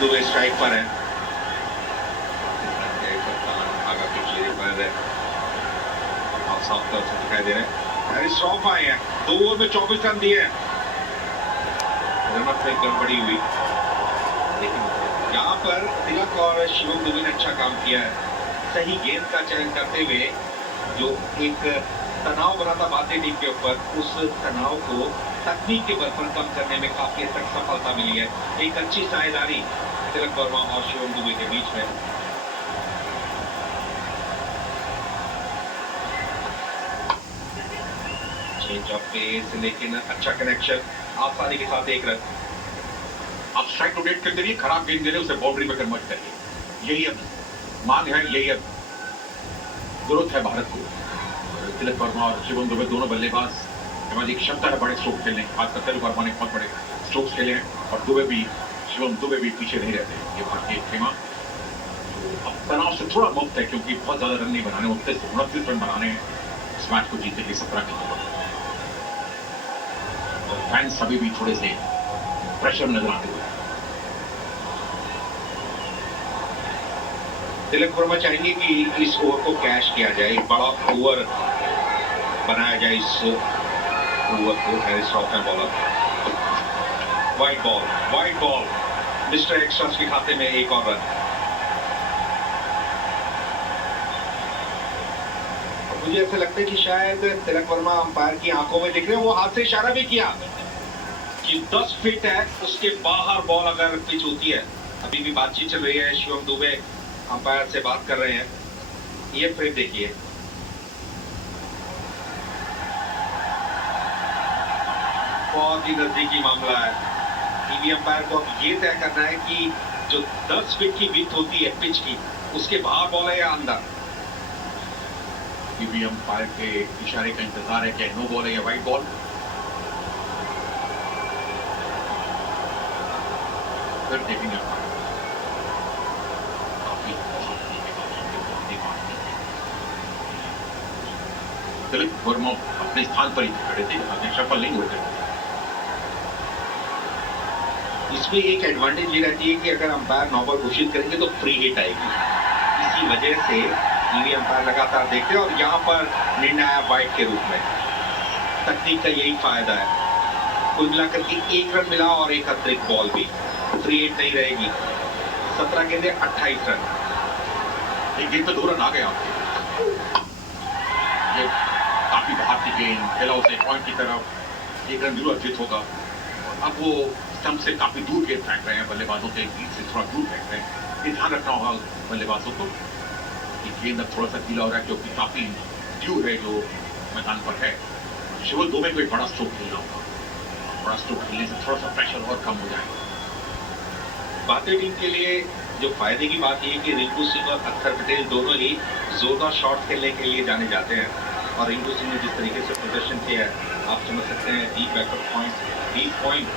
Dubey strike पर है। साफ तौर से दिखाई दे रहे हैं। हैरिस रॉफ आए हैं, 2 ओवर में 24 रन दिए हैं। रनअप में गड़बड़ी हुई, लेकिन यहाँ पर तिलक और शिवम दुबे ने अच्छा काम किया है। सही गेंद का चयन करते हुए जो एक तनाव बना था भारतीय टीम के ऊपर, उस तनाव को तकनीक के बल पर कम करने में काफी हद तक सफलता मिली है। एक अच्छी साझेदारी तिलक वर्मा और शिवम दुबे के बीच में। चेंज ऑफ पेस, लेकिन अच्छा कनेक्शन, आसानी के साथ एक रन। आप स्ट्राइक रोटेट करते रहिए, खराब गेंद दे रहे उसे बाउंड्री में कन्वर्ट करिए, यही अब मांग है, यही अब जरूरत है भारत को। तिलक वर्मा और शिवम दुबे दोनों बल्लेबाज, हमारी क्षमता है बड़े स्ट्रोक खेलने, खासकर तिलक वर्मा ने बहुत बड़े स्ट्रोक्स खेले हैं और दुबे भी, शिवम दुबे भी पीछे नहीं रहते। ये भारतीय खेमा अब तनाव से थोड़ा मुक्त है, क्योंकि बहुत ज्यादा रन नहीं बनाने, 29 रन बनाने हैं इस मैच को जीतने के लिए 17 के ऊपर। फैंस अभी भी थोड़े से प्रेशर नजर आते हुए। तिलक वर्मा चाहेंगे कि इस ओवर को कैश किया जाए, एक बड़ा ओवर बनाया जाए इस ओवर को। हैरिस रॉफ है bowler, wide ball, mister extras के खाते में एक और रन। मुझे ऐसा लगता है कि शायद तिलक वर्मा अंपायर की आंखों में दिख रहे हैं, वो हाथ से इशारा भी किया कि 10 फीट है, उसके बाहर बॉल अगर पिच होती है। अभी भी बातचीत चल रही है, शिवम दुबे अंपायर से बात कर रहे हैं। ये फ्रेम देखिए, बहुत ही नजदीकी मामला है। टीवी अंपायर को अब ये तय करना है कि जो 10 फीट की विड्थ होती है पिच की, उसके बाहर बॉल है या अंदर। टीवी अंपायर के इशारे का इंतजार है, क्या नो बॉल है या वाइड बॉल। फिर देखेंगे तिलक वर्मा अपने स्थान पर ही खड़े थे, आगे सफल नहीं हुए थे। इसमें एक एडवांटेज ये रहती है कि अगर अंपायर 9 बॉल घोषित करेंगे तो फ्री हिट आएगी। इसी वजह से टीवी अंपायर लगातार देखते हैं और यहाँ पर निर्णय आया वाइड के रूप में। तकनीक का यही फायदा है। कुल मिलाकर के 1 रन मिला और एक अतिरिक्त बॉल भी, फ्री हिट नहीं रहेगी। 17 गेंदे 28 रन। एक गेंद पे 2 रन आ गए आपके, ये काफी बाहर की गेंद, खेला उसे पॉइंट की तरफ, 1 रन जरूर अर्जित होगा। अब वो स्टंप से काफी दूर गेंद फेंक रहे हैं, बल्लेबाजों के बीच से थोड़ा दूर फेंक रहे हैं। ये ध्यान रखना होगा बल्लेबाजों को, गेंद अब थोड़ा सा गीला हो रहा है, क्योंकि काफी ड्यू है जो मैदान पर है। शिवम दुबे को एक बड़ा स्ट्रोक खेलना होगा, बड़ा स्ट्रोक खेलने से थोड़ा सा प्रेशर और कम हो जाएगा। भारतीय टीम के लिए जो फायदे की बात यह है कि रिंकू सिंह और अक्षर पटेल दोनों ही जोरदार शॉट खेलने के लिए जाने जाते हैं, और रिंकू सिंह ने जिस तरीके से प्रदर्शन किया है आप समझ सकते हैं। Deep backup point, deep point,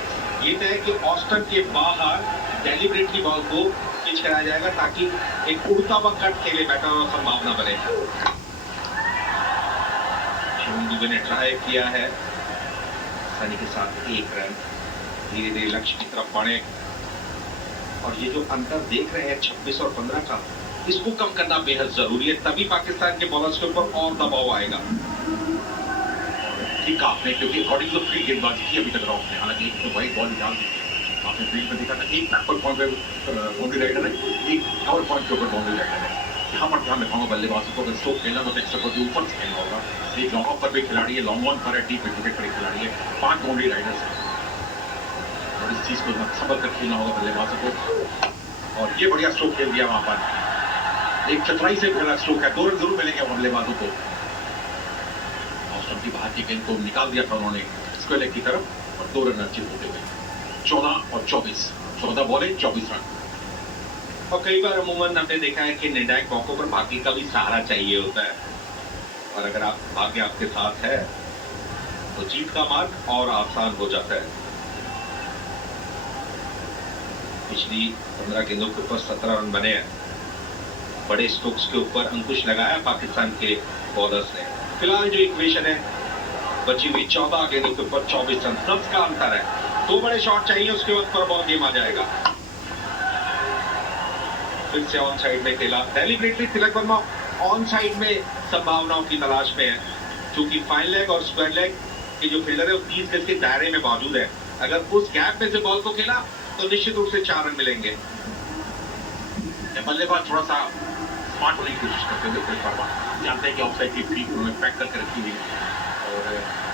ये तय कि ऑस्टन के बाहर डेलिबरेटली बॉल को पिच कराया जाएगा ताकि एक उड़ता हुआ कट खेले बैटर और संभावना बने। शिवम दुबे ने ट्राई किया है, आसानी के साथ 1 रन। धीरे धीरे लक्ष्य की तरफ बढ़े, और ये जो अंतर देख रहे हैं 26 और 15 का, इसको कम करना बेहद जरूरी है, तभी पाकिस्तान के बॉलर्स के ऊपर और दबाव आएगा। ठीक आपने, क्योंकि अकॉर्डिंग टू फ्री गेंदबाजी की अभी तक रॉफ ने, हालांकि एक वाइड बॉल निकाल दी, आपने फील्ड में देखा था, एक बैकवर्ड पॉइंट पे बाउंड्री राइडर है, एक कवर पॉइंट के ऊपर बाउंड्री राइडर है। यहाँ पर ध्यान रखूंगा बल्लेबाजों को, अगर स्ट्रोक खेलना तो एक्स्ट्रा पर ऊपर से खेलना होगा। एक लॉन्ग ऑफ पर भी खिलाड़ी है, लॉन्ग ऑन पर है, डीप विकेट पर खिलाड़ी है, 5 बाउंड्री राइडर्स है, और इस चीज को संभल कर खेलना होगा बल्लेबाजों को। और ये बढ़िया स्ट्रोक खेल दिया वहां पर, एक चतुराई से खेला स्ट्रोक है, 2 रन जरूर मिलेंगे बल्लेबाजों को। ऑस्ट्रेलिया की बाहर की गेंद को निकाल दिया था उन्होंने स्क्वायर लेग की तरफ, और 2 रन अर्जित होते हुए 14 और 24, 14 बॉलें 24 रन। और कई बार अमूमन हमने देखा है कि निर्णायक मौकों पर भाग्य का भी सहारा चाहिए होता है, और अगर आप भाग्य आपके साथ है तो जीत का मार्ग और आसान हो जाता है। पिछली 15 गेंदों के ऊपर 17 रन बने हैं। बड़े स्ट्रोक्स के ऊपर अंकुश लगाया पाकिस्तान के बॉलर्स ने। फिलहाल जो इक्वेशन है बची हुई 14 गेंदों के ऊपर 24 रन, 10 का अंतर है। 2 बड़े शॉट चाहिए, उसके बाद पर बॉल गेम आ जाएगा। फिर से ऑन साइड में खेला। Deliberately Tilak Varma on side में संभावनाओं की तलाश में है, क्योंकि फाइन लेग और स्क्वायर लेग के जो फील्डर है वो 30 गज के दायरे में मौजूद है। अगर उस गैप में से बॉल को खेला तो निश्चित रूप से 4 रन मिलेंगे। बल्लेबाज थोड़ा सा स्मार्ट होने की कोशिश करते हैं तिलक वर्मा, जानते हैं कि ऑफ साइड की फील्ड उन्होंने पैक करके रखी हुई है और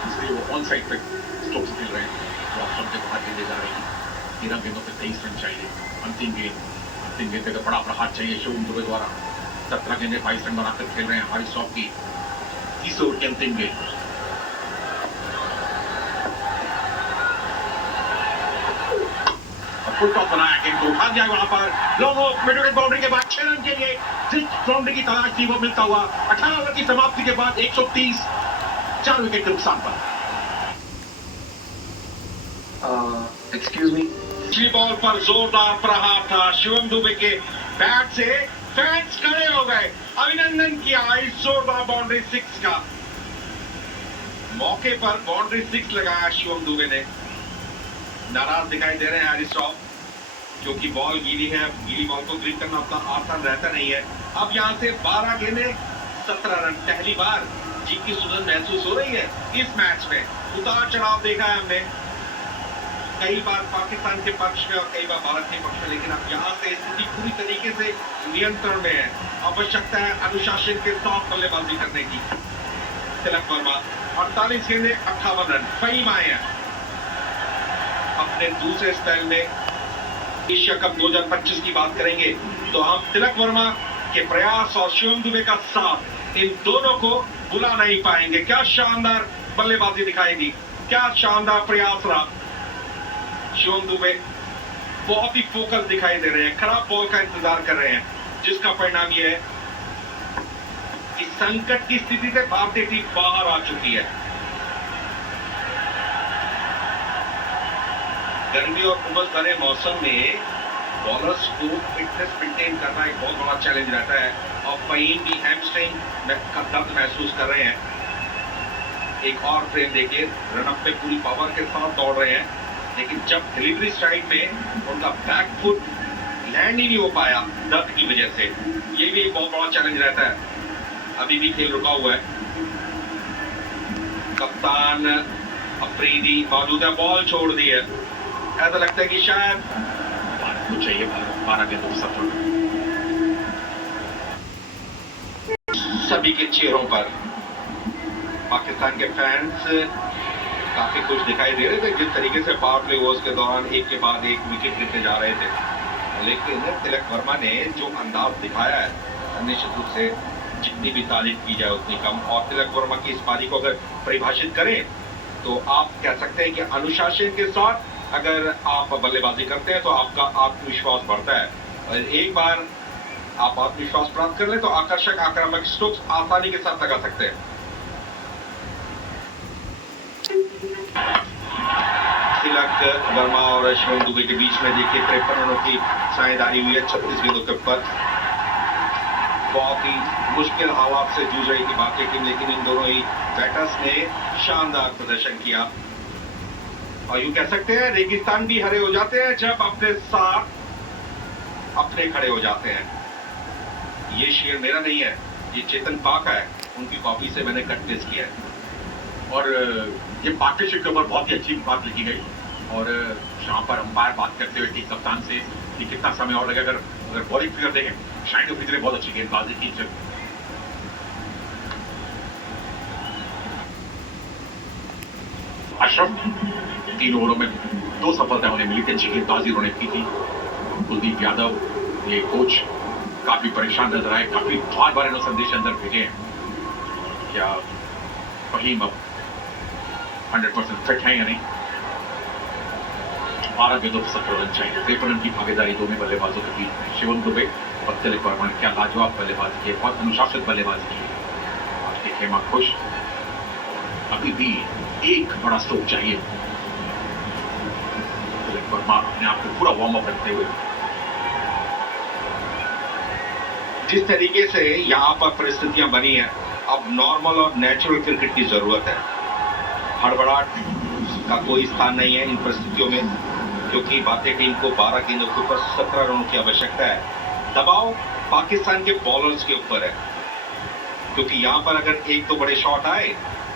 इसलिए वो ऑन साइड पे स्ट्रोक्स खेल रहे हैं, तो आप सबसे बाहर गेंदें जा रही हैं। 13 गेंदों पे 23 रन चाहिए। अंतिम गेंद पे बड़ा प्रहार चाहिए शिवम दुबे द्वारा। 17 गेंदें 22 रन बनाकर खेल रहे हैं हारिस रॉफ की 30 ओवर की अंतिम गेंद। फुल टॉप बनाया, गेंद को उठा दिया वहां पर long off mid wicket boundary के बाद 6 रन के लिए जिस बाउंड्री की तलाश थी वो मिलता हुआ 18 ओवर की समाप्ति के बाद 130, 4 विकेट के नुकसान पर। एक्सक्यूज मी, पिछली बॉल पर जोरदार प्रहार था शिवम दुबे के बैट से, फैंस खड़े हो गए, अभिनंदन किया इस जोरदार बाउंड्री 6 का। मौके पर बाउंड्री 6 लगाया शिवम दुबे ने। नाराज दिखाई दे रहे हैं हारिस रॉफ, क्योंकि बॉल गीली है, गीली बॉल को ग्रिप करना उतना आसान रहता नहीं है। अब यहां से 12 गेंदें 17 रन, पहली बार जीत की सुगंध महसूस हो रही है इस मैच में। उतार चढ़ाव देखा है हमने कई बार पाकिस्तान के पक्ष में और कई बार भारत के पक्ष में, लेकिन अब यहाँ से स्थिति पूरी तरीके से नियंत्रण में है। आवश्यकता है अनुशासन के साथ बल्लेबाजी करने की। तिलक वर्मा 48 गेंदें 58 रन, फहीम आए हैं अपने दूसरे स्पेल में। एशिया कप 2025 की बात करेंगे तो हम तिलक वर्मा के प्रयास और शिवम दुबे का साथ, इन दोनों को बुला नहीं पाएंगे। क्या शानदार बल्लेबाजी दिखाएगी, क्या शानदार प्रयास रहा। शिवम दुबे बहुत ही फोकस दिखाई दे रहे हैं, खराब बॉल का इंतजार कर रहे हैं, जिसका परिणाम यह है कि संकट की स्थिति से भारतीय टीम बाहर आ चुकी है। गर्मी और उमस भरे मौसम में बॉलर्स को फिटनेस मेंटेन करना एक बहुत बड़ा चैलेंज रहता है, और फहीम भी हैमस्ट्रिंग का दर्द महसूस कर रहे हैं। एक और फ्रेम देखिए, रनअप में पूरी पावर के साथ दौड़ रहे हैं, लेकिन जब डिलीवरी स्ट्राइक में उनका बैक फुट लैंड ही नहीं हो पाया दर्द की वजह से, ये भी एक बहुत बड़ा चैलेंज रहता है। अभी भी खेल रुका हुआ है। कप्तान अफरीदी मौजूद है, बॉल छोड़ दी है। ऐसा लगता है कि शायद कुछ चाहिए 12 गेंदों 17 रन। सभी के चेहरों पर पाकिस्तान के फैंस काफी खुश दिखाई दे रहे थे जिस तरीके से पावर प्ले ओवर्स के दौरान एक के बाद एक विकेट गिरते जा रहे थे, लेकिन तिलक वर्मा ने जो अंदाज दिखाया है, निश्चित रूप से जितनी भी तारीफ की जाए उतनी कम। और तिलक वर्मा की इस पारी को अगर परिभाषित करें तो आप कह सकते हैं कि अनुशासन के साथ अगर आप बल्लेबाजी करते हैं तो आपका आत्मविश्वास बढ़ता है, और एक बार आप आत्मविश्वास प्राप्त कर लें तो आकर्षक आक्रामक स्ट्रोक्स आसानी के साथ लगा सकते हैं। तिलक वर्मा और शिवम दुबे के बीच में देखिए 53 रनों की साझेदारी हुई है 36 गेंदों के ऊपर। बहुत ही मुश्किल हालात से जूझ रही थी भारतीय टीम, लेकिन इन दोनों ही बैटर्स ने शानदार प्रदर्शन किया। और यूं कह सकते हैं रेगिस्तान भी हरे हो जाते हैं जब अपने साथ अपने खड़े हो जाते हैं। ये शेर मेरा नहीं है, ये चेतन पाक है, उनकी कॉपी से मैंने कट पेस्ट किया है। और ये पार्टनरशिप के ऊपर बहुत ही अच्छी बात लिखी गई, और यहाँ पर अंपायर बात करते हुए टीम कप्तान से कि कितना समय और लगेगा। अगर बॉलिंग फिगर देखें, शाहिद अफरीदी ने बहुत अच्छी गेंदबाजी की। अशरफ 3 ओवरों में 2 सफलताएं उन्हें मिली थी, अच्छी गेंदबाजी उन्होंने की थी। कुलदीप यादव, ये कोच काफी परेशान नजर आए, काफी बार इन्होंने संदेश अंदर भेजे हैं क्या फहीम अब 100% फिट है या नहीं। 12 गेंदों पर 17 रन चाहिए, 53 रन की भागीदारी दोनों बल्लेबाजों के बीच। शिवम दुबे और तिलक वर्मा ने क्या लाजवाब बल्लेबाजी की, बहुत अनुशासित बल्लेबाजी की। आज के खेमा खुश, अभी भी एक बड़ा स्ट्रोक चाहिए। तिलक वर्मा अपने आप को पूरा वार्म अप रखते हुए। जिस तरीके से यहाँ पर परिस्थितियां बनी है, अब नॉर्मल और नेचुरल क्रिकेट की जरूरत है। हड़बड़ाहट का कोई स्थान नहीं है इन परिस्थितियों में, क्योंकि भारतीय टीम को 12 गेंदों के ऊपर 17 रनों की आवश्यकता है। दबाव पाकिस्तान के बॉलर्स के ऊपर है, क्योंकि यहां पर अगर एक तो बड़े शॉट आए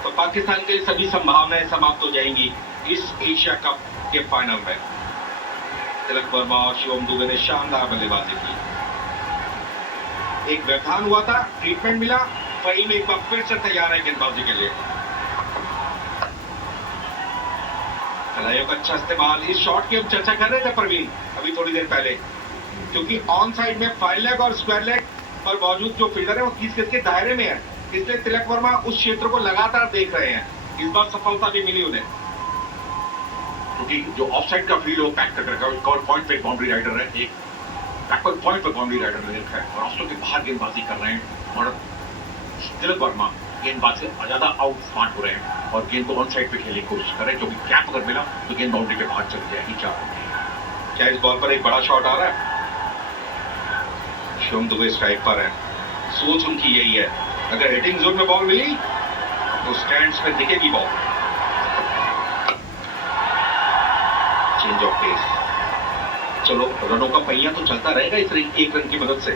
तो पाकिस्तान के लिए सभी संभावनाएं समाप्त हो जाएंगी इस एशिया कप के फाइनल में। तिलक वर्मा और शिवम दुबे ने शानदार बल्लेबाजी की। एक व्यवधान हुआ था, ट्रीटमेंट मिला, फहीम एक बार फिर से तैयार है गेंदबाजी के लिए। खिलाड़ियों का अच्छा इस्तेमाल। इस शॉट की हम चर्चा कर रहे थे प्रवीण अभी थोड़ी देर पहले, क्योंकि ऑन साइड में फाइव लेग और स्क्वायर लेग पर मौजूद जो फील्डर है वो 30 गज के दायरे में है, इसलिए तिलक वर्मा उस क्षेत्र को लगातार देख रहे हैं। इस बार सफलता भी मिली उन्हें, क्योंकि जो ऑफसाइड का फील्ड है वो पैक कर रखा है। कवर पॉइंट पे बाउंड्री राइडर है, एक बैकवर्ड पॉइंट पे बाउंड्री राइडर ने रखा है और ऑफ के बाहर गेंदबाजी कर रहे हैं और तिलक वर्मा गेंदबाज से ज्यादा आउट स्मार्ट हो रहे हैं और गेंद को ऑन साइड पे खेलने की कोशिश कर रहे हैं, क्योंकि कैप अगर मिला तो गेंद बाउंड्री के बाहर चली जाएगी। क्या इस बॉल पर एक बड़ा शॉट आ रहा है? शिवम दुबे स्ट्राइक पर है, सोच उनकी यही है, अगर हिटिंग जोन में बॉल मिली तो स्टैंड्स में दिखेगी बॉल। Change of pace. चलो, रनों का पहिया तो चलता रहेगा इस एक रन की मदद से।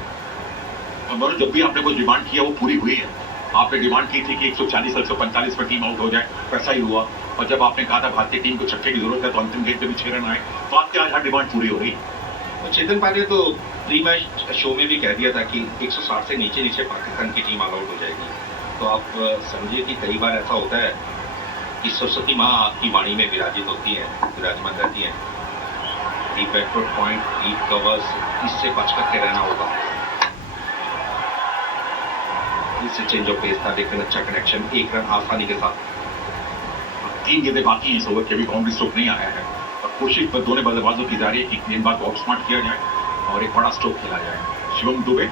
और जब भी आपने कोई डिमांड किया वो पूरी हुई है। आपने डिमांड की थी कि 140 से 145 पर टीम आउट हो जाए, वैसा ही हुआ। और जब आपने कहा था भारतीय टीम को छक्के की जरूरत है तो अंतिम गेंद पे भी 6 रन आए, तो आपकी आज हर डिमांड पूरी हो रही। तो चेतन पांड्या तो प्री मैच शो में भी कह दिया था कि 160 से नीचे नीचे पाकिस्तान की टीम ऑल आउट हो जाएगी। तो आप समझिए कि कई बार ऐसा होता है कि सरस्वती माँ आपकी वाणी में विराजमान रहती है। Deep backward point, deep covers, इससे बच करके रहना होगा। इससे चेंज ऑफ पेस था, लेकिन अच्छा कनेक्शन, 1 रन आसानी के साथ। 3 गेंदें बाकी हैं इस ओवर के, भी बाउंड्री स्ट्रोक नहीं आया है और कोशिश पर दोनों बल्लेबाजों की जा रही है कि गेंदबाज को आउट स्मार्ट किया जाए और एक बड़ा स्ट्रोक खेला जाए। शिवम दुबे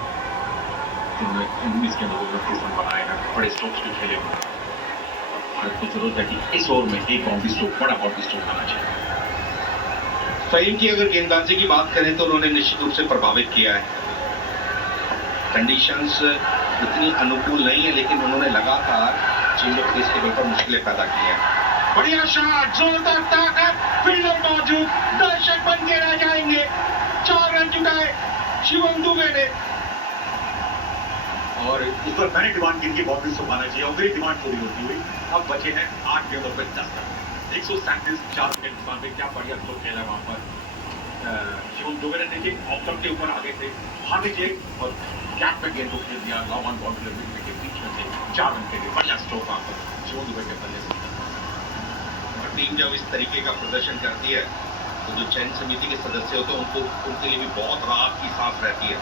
19 गेंदों को 29 रन बनाए हैं, बड़े स्ट्रोक्स भी खेले हुए। भारत को जरूरत है कि इस ओवर में एक बाउंड्री स्ट्रोक, बड़ा बाउंड्री स्ट्रोक आना चाहिए। फहीम की अगर गेंदबाजी की बात करें तो उन्होंने निश्चित रूप से प्रभावित किया है। कंडीशंस इतनी अनुकूल नहीं है, लेकिन उन्होंने लगातार चेंज ऑफ पेस टेबल पर मुश्किलें पैदा की हैं। बढ़िया शॉट, जोरदार ताकत, फील्डर मौजूद, दर्शक बन के रह जाएंगे। 4 रन चुकाए शिवम दुबे ने। और उस पर मैंने डिमांड की बाउंड्री स्ट्रोक आना चाहिए और मेरी डिमांड पूरी होती हुई। अब बचे हैं 8 गेंदों पर 10 रन, 137 4 के नुकसान में। क्या बढ़िया स्ट्रोक खेला वहां पर शिवम दुबे ने। देखिए ऑफ स्टंप के ऊपर आगे थे, भागे थे और कैप में गेंद को खेल दिया। लॉन्ग ऑन बाउंड्री के बीच में से 4 रन के लिए बढ़िया स्ट्रोक वहां पर शिवम दुबे के बल्ले से। टीम जब इस तरीके का प्रदर्शन करती है तो जो चयन समिति के सदस्य होते हैं उनके लिए भी बहुत राहत की सांस रहती है,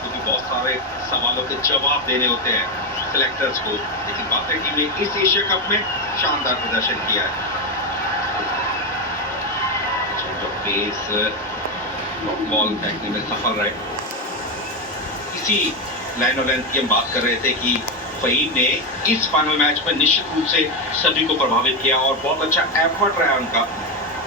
क्योंकि बहुत सारे सवालों के जवाब देने होते हैं सिलेक्टर्स को। लेकिन भारतीय टीम ने इस एशिया कप में शानदार प्रदर्शन किया है। बॉल फेंकने में सफल रहे। इसी लाइन ऑफ लेंथ की हम बात कर रहे थे कि फहीम ने इस फाइनल मैच में निश्चित रूप से सभी को प्रभावित किया और बहुत अच्छा एफर्ट रहा उनका।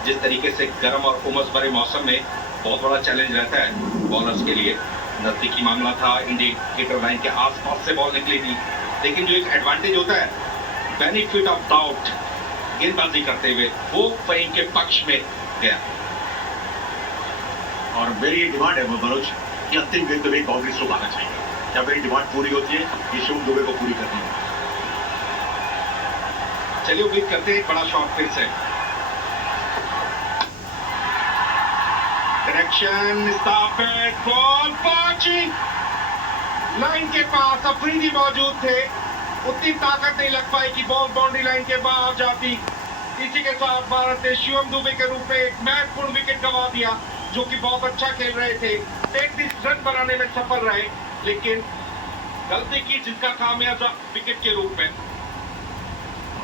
जिस तरीके से गर्म और उमस भरे मौसम में बहुत बड़ा चैलेंज रहता है बॉलर्स के लिए। नजदीकी मामला था, इंडिकेटर लाइन के आसपास से बॉल निकली थी, लेकिन जो एक एडवांटेज होता है बेनिफिट ऑफ डाउट गेंदबाजी करते हुए, वो फहीम के पक्ष में गया। और मेरी डिमांड है मनोज कि अंतिम गेंद में बाउंड्री स्ट्रोक आना चाहिए। क्या मेरी डिमांड पूरी होती है? ये शिवम दुबे को पूरी करनी है। चलिए उम्मीद करते हैं एक बड़ा शॉट फिर से। कनेक्शन स्थापित, बॉल पहुंची लाइन के पास। अफरीदी मौजूद थे, उतनी ताकत नहीं लग पाई कि बॉल बाउंड्री लाइन के बाहर जाती। इसी के साथ भारत ने शिवम दुबे के रूप में एक महत्वपूर्ण विकेट गंवा दिया, जो कि बहुत अच्छा खेल रहे थे। 33 रन बनाने में सफल रहे, लेकिन गलती की जिसका खामियाजा विकेट के रूप में।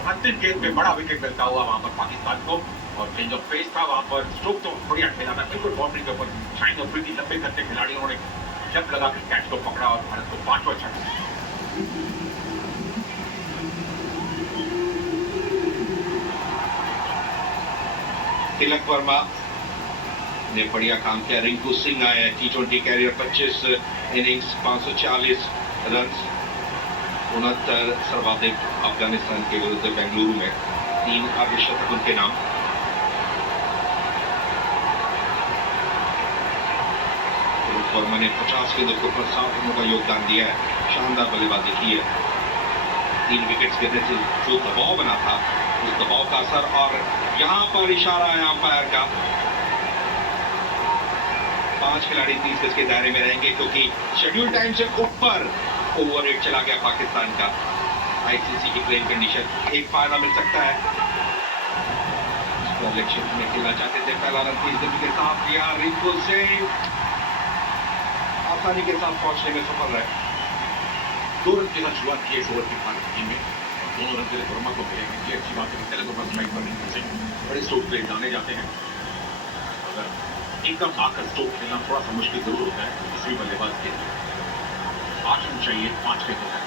अंतिम गेंद में बड़ा विकेट मिलता हुआ वहां पर पाकिस्तान को और चेंज ऑफ पेस था वहां पर। स्ट्रोक तो बढ़िया खेला था, बिल्कुल बाउंड्री के ऊपर। शाइन अफरीदी लंबे करते खिलाड़ियों ने जब लगा के कैच को पकड़ा और भारत को 5वां छक्का। तिलक वर्मा ने बढ़िया काम किया। रिंकू सिंह आए हैं, T20 कैरियर 25 इनिंग्स, 540 रन, 69 सर्वाधिक अफगानिस्तान के विरुद्ध बेंगलुरु में, 3 अर्धशतक उनके नाम। वर्मा ने 50 गेंदों के ऊपर 7 रनों का योगदान दिया है, शानदार बल्लेबाजी की है। 3 विकेट्स गिरने से जो दबाव बना था, उस दबाव का असर, और यहां पर इशारा है अंपायर का। 5 खिलाड़ी 30 गज के दायरे में रहेंगे क्योंकि शेड्यूल टाइम से ऊपर ओवर रेट चला गया पाकिस्तान का। आईसीसी की प्लेइंग कंडीशन, एक फायदा मिल सकता है। इलेक्शन में खेलना चाहते थे, पहला रन 30 गज के साथ दिया, रिंकू सिंह आसानी के साथ पहुंचने में सफल रहे। 2 रन के साथ शुरुआत की इस ओवर की पारी में, और 2 रन तिलक वर्मा को मिलेंगे। ये अच्छी बात है। तिलक वर्मा स्ट्राइक पर रिंकू सिंह बड़े स्ट्रोक प्ले जाने जाते हैं। अगर एकदम आकर स्ट्रोक खेलना थोड़ा सा मुश्किल जरूर होता है किसी भी बल्लेबाज के लिए। 8 रन चाहिए 5 विकेट है।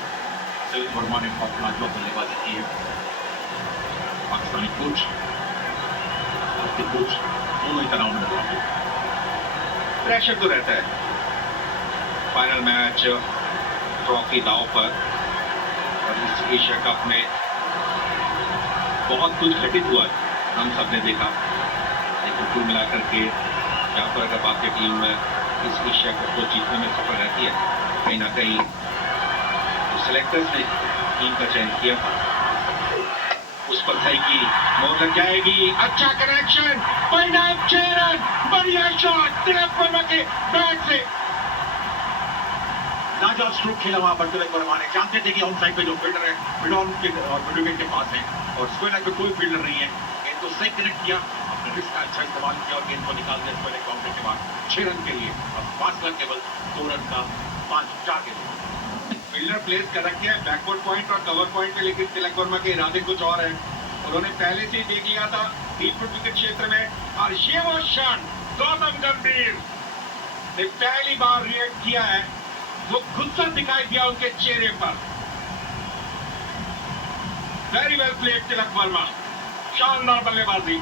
तिलक वर्मा ने बहुत लाजवाब बल्लेबाजी की है। पाकिस्तानी कोच दोनों ही तनाव में लगा। प्रेशर तो रहता है। फाइनल मैच, ट्रॉफी दांव पर, और इस एशिया कप में बहुत कुछ घटित हुआ है, हम सब ने देखा। लेकिन कुल मिलाकर के यहाँ पर अगर भारतीय टीम इस एशिया कप को जीतने में सफल रहती है, कहीं ना कहीं तो सिलेक्टर्स ने टीम का चयन किया था, उस पर सही की मोहर लग जाएगी। अच्छा कनेक्शन, परिणाम 6 रन, बढ़िया शॉट तिलक वर्मा के बैट से। लाजवाब स्ट्रोक खेला वहां पर तिलक वर्मा ने। जानते थे कि ऑन साइड पे जो फील्डर है मिडॉन के और मिडविकेट के पास है, और स्क्वायर लेग पे कोई फील्डर नहीं है। गेंद को सही कनेक्ट किया, अपने रिस्क का अच्छा इस्तेमाल किया और गेंद को निकाल दिया स्क्वायर लेग बाउंड्री के बाद 6 रन के लिए। अब 5 रन केवल 2 रन का 5-4 के लिए। फील्डर प्लेस कर रखे हैं बैकवर्ड पॉइंट और कवर पॉइंट पे, लेकिन तिलक वर्मा के इरादे कुछ और है। उन्होंने पहले से ही देख लिया था डीप मिड विकेट क्षेत्र में, और ये वो क्षण गौतम गंभीर ने पहली बार रिएक्ट किया है, वो गुस्सा दिखाई दिया उनके चेहरे पर। Very well played Tilak Varma, शानदार बल्लेबाजी,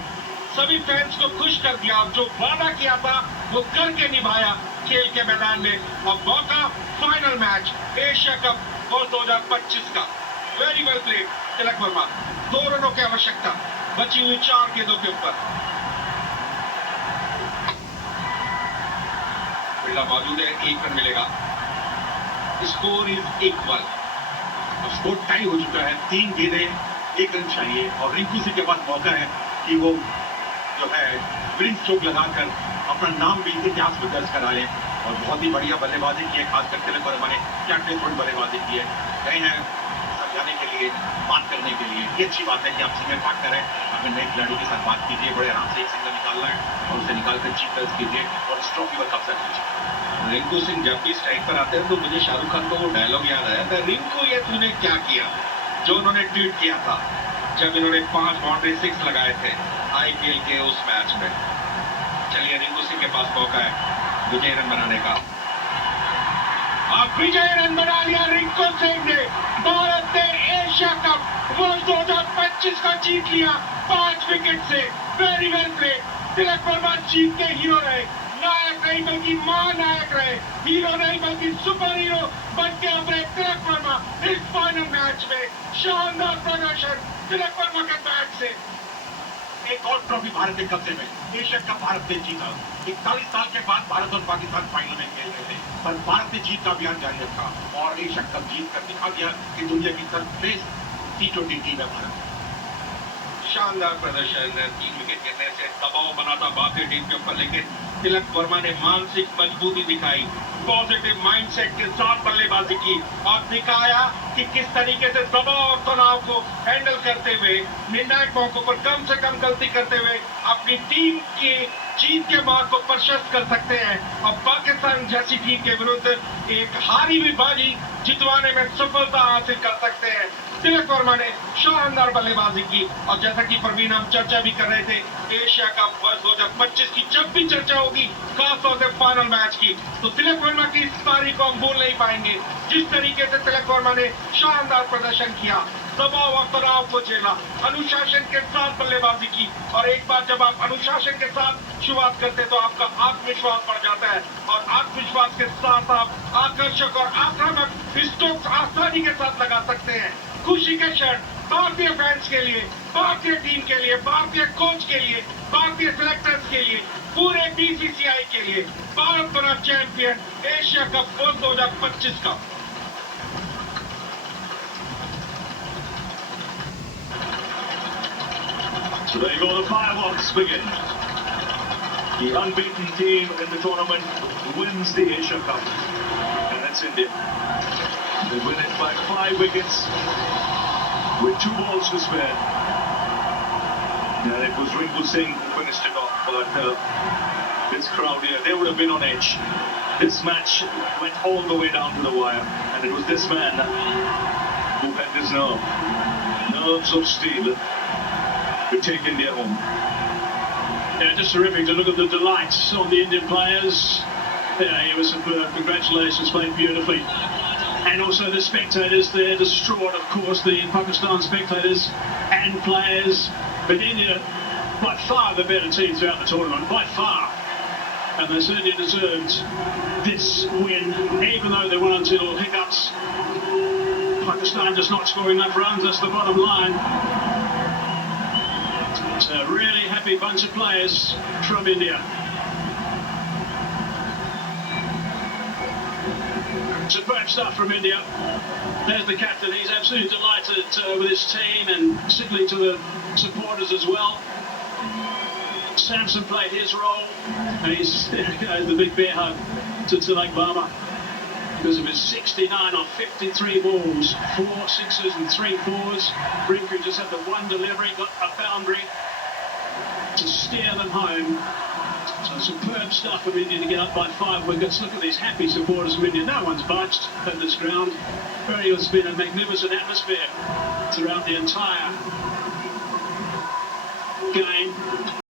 सभी फैंस को खुश कर दिया। जो वादा किया था वो करके निभाया खेल के मैदान में। और मौका फाइनल मैच एशिया कप और 2025 का। Very well played Tilak Varma. 2 रनों की आवश्यकता, बची हुई 4 गेंदों के ऊपर। बिल्ला मौजूद है, 1 रन मिलेगा। Score is equal. अब स्कोर टाई हो चुका है, 3 गेंदें 1 रन चाहिए, और रिंकू सिंह के पास मौका है कि वो जो है विनिंग स्ट्रोक लगाकर अपना नाम भी इतिहास में दर्ज करा ले। और बहुत ही बढ़िया बल्लेबाजी की है, खासकर तिलक वर्मा ने क्या टेस्ट बल्लेबाजी की है। गए हैं समझाने के लिए, बात करने के लिए। ये अच्छी बात है कि आप सिंगल पार्टनर है, अपने नए खिलाड़ी के साथ बात कीजिए, बड़े आराम से एक सिंगल निकालना है और उसे निकालकर जीत दर्ज कीजिए और इस ट्रॉफी पर कब्जा कीजिए। रिंकू सिंह जब भी स्ट्राइक पर आते हैं तो मुझे शाहरुख खान का वो डायलॉग याद आया था, रिंकू ये तूने क्या किया, जो उन्होंने ट्वीट किया था जब इन्होंने 5 बाउंड्री 6 लगाए थे आईपीएल के उस मैच में। चलिए, रिंकू सिंह के पास मौका है विजय रन बनाने का। अब विजय रन बना लिया रिंकू सिंह ने। भारत ने एशिया कप वर्ष 2025 का जीत लिया 5 विकेट से। Very well play. Tilak Varma जीत के हीरो रहे, नायक नहीं बल्कि महानायक रहे, हीरो नहीं बल्कि सुपर हीरो बन के उभरे तिलक वर्मा इस फाइनल मैच में। शानदार प्रदर्शन तिलक वर्मा के बैट से। एक और ट्रॉफी भारत के कब्जे में, एशिया कप भारत ने जीता। 41 साल के बाद भारत और पाकिस्तान फाइनल में खेल रहे थे, पर भारत ने जीत का अभियान जारी रखा और एशिया कप जीत कर दिखा दिया कि दुनिया की सर्वश्रेष्ठ T20 टीम है भारत। शानदार प्रदर्शन, 3 विकेट गिरने से दबाव बना था भारतीय टीम के ऊपर, लेकिन तिलक वर्मा ने मानसिक मजबूती दिखाई, पॉजिटिव माइंडसेट के साथ बल्लेबाजी की और दिखाया कि किस तरीके से दबाव और तनाव को हैंडल करते हुए, निर्णायक मौकों पर कम से कम गलती करते हुए अपनी टीम की जीत के मार्ग को प्रशस्त कर सकते हैं और पाकिस्तान जैसी टीम के विरुद्ध एक हारी हुई बाजी जितवाने में सफलता हासिल कर सकते हैं। तिलक वर्मा ने शानदार बल्लेबाजी की और जैसा कि परवीन हम चर्चा भी कर रहे थे, एशिया कप वर्ष 2025 की जब भी चर्चा होगी, खासतौर से फाइनल मैच की, तो तिलक वर्मा की इस पारी को हम भूल नहीं पाएंगे। जिस तरीके से तिलक वर्मा ने शानदार प्रदर्शन किया, दबाव और तनाव को झेला, अनुशासन के साथ बल्लेबाजी की, और एक बार जब आप अनुशासन के साथ शुरुआत करते हैं तो आपका आत्मविश्वास बढ़ जाता है और आत्मविश्वास के साथ आप आकर्षक और आक्रामक स्ट्रोक्स आसानी के साथ लगा सकते हैं। खुशी के क्षण भारतीय फैंस के लिए, भारतीय टीम के लिए, भारतीय कोच के लिए, भारतीय सिलेक्टर्स के लिए पूरे बीसीसीआई के लिए भारत बना चैंपियन एशिया कप वर्ल्ड 2025 का। So there you go, the fireworks begin. The unbeaten team in the tournament wins the Asia Cup, and that's India. They win it by 5 wickets with 2 balls to spare. And it was Rinku Singh who finished it off, but this crowd here, they would have been on edge. This match went all the way down to the wire, and it was this man who had his nerves of steel to take India home. Yeah, just terrific to look at the delights on the Indian players. Yeah, he was superb. Congratulations, played beautifully. And also the spectators, they're distraught, of course, the Pakistan spectators and players. But India, by far the better team throughout the tournament, by far. And they certainly deserved this win, even though there were one or two little hiccups. Pakistan just not scoring enough runs, that's the bottom line. It's a really happy bunch of players from India. Superb stuff from India. There's the captain. He's absolutely delighted with his team and particularly to the supporters as well. Samson played his role and he's the big bear hug to Tilak Varma because of his 69 on 53 balls, 4 sixes and 3 fours. Rinku just had the one delivery, got a boundary to steer them home. So superb stuff from India to get up by 5 wickets. Look at these happy supporters from India. No one's budged at this ground. It's been a magnificent atmosphere throughout the entire game.